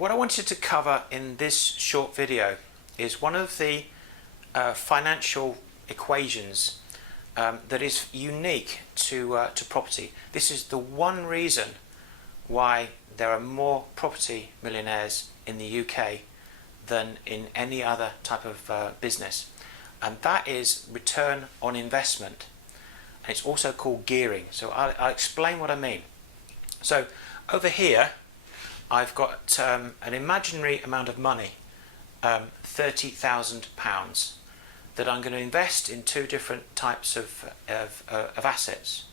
what I wanted to cover in this short video is one of the financial equations that is unique to property. This is the one reason why there are more property millionaires in the UK than in any other type of business, and that is return on investment. And it's also called gearing. So I'll explain what I mean. So over here I've got an imaginary amount of money, £30,000, that I'm going to invest in two different types of assets.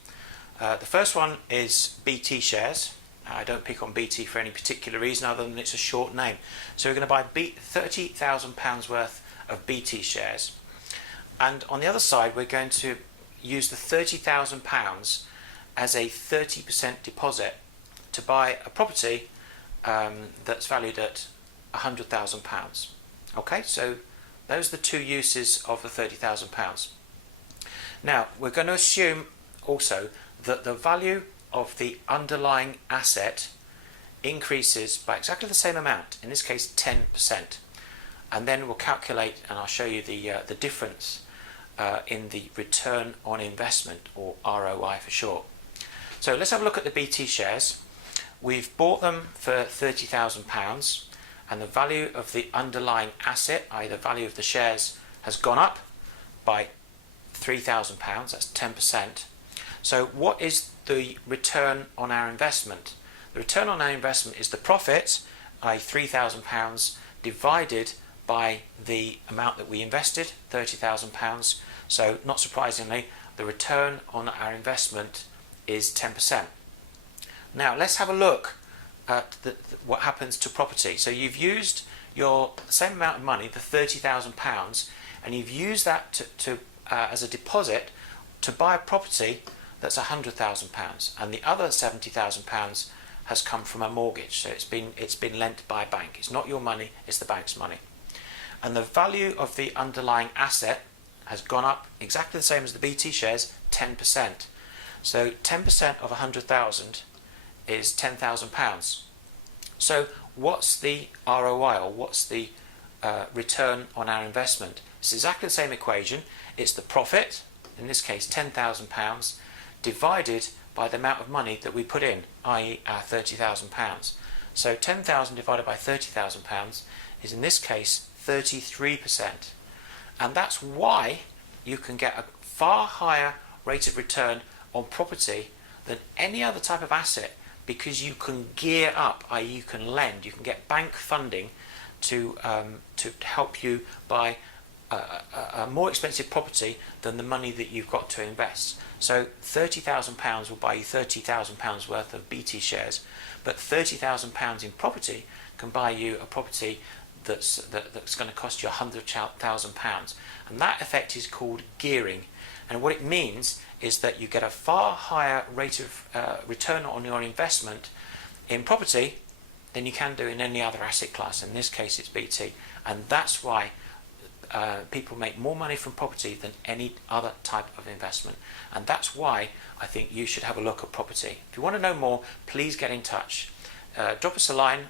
The first one is BT shares. I don't pick on BT for any particular reason other than it's a short name. So we're going to buy £30,000 worth of BT shares, and on the other side we're going to use the £30,000 as a 30% deposit to buy a property that's valued at £100,000. Okay, so those are the two uses of the £30,000. Now we're going to assume also that the value of the underlying asset increases by exactly the same amount, in this case 10%, and then we'll calculate, and I'll show you the difference in the return on investment, or ROI for short. So let's have a look at the BT shares. We've bought them for £30,000, and the value of the underlying asset, i.e. the value of the shares, has gone up by £3,000. That's 10%. So what is the return on our investment? The return on our investment is the profit, i.e. £3,000, divided by the amount that we invested, £30,000. So not surprisingly, the return on our investment is 10%. Now let's have a look at what happens to property. So you've used your same amount of money, the £30,000, and you've used that as a deposit to buy a property that's £100,000, and the other £70,000 has come from a mortgage. So it's been lent by a bank. It's not your money, it's the bank's money. And the value of the underlying asset has gone up exactly the same as the BT shares, 10%. So 10% of 100,000 is £10,000. So what's the ROI, or what's the return on our investment? It's exactly the same equation. It's the profit, in this case £10,000, divided by the amount of money that we put in, i.e. our £30,000. So 10,000 divided by £30,000 is, in this case, 33%. And that's why you can get a far higher rate of return on property than any other type of asset, because you can gear up, i.e. you can lend, you can get bank funding to help you buy a more expensive property than the money that you've got to invest. So £30,000 will buy you £30,000 worth of BT shares, but £30,000 in property can buy you a property that's going to cost you £100,000, and that effect is called gearing. And what it means is that you get a far higher rate of return on your investment in property than you can do in any other asset class. In this case it's BT, and that's why people make more money from property than any other type of investment, and that's why I think you should have a look at property. If you want to know more, please get in touch. Drop us a line,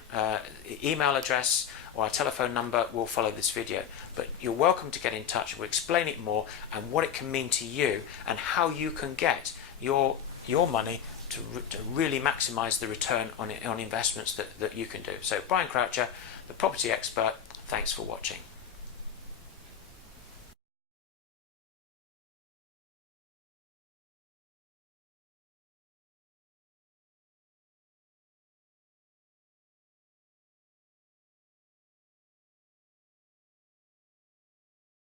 email address or our telephone number will follow this video, but you're welcome to get in touch. We'll explain it more and what it can mean to you, and how you can get your money to really maximise the return on investments that you can do. So Brian Croucher, the property expert, thanks for watching.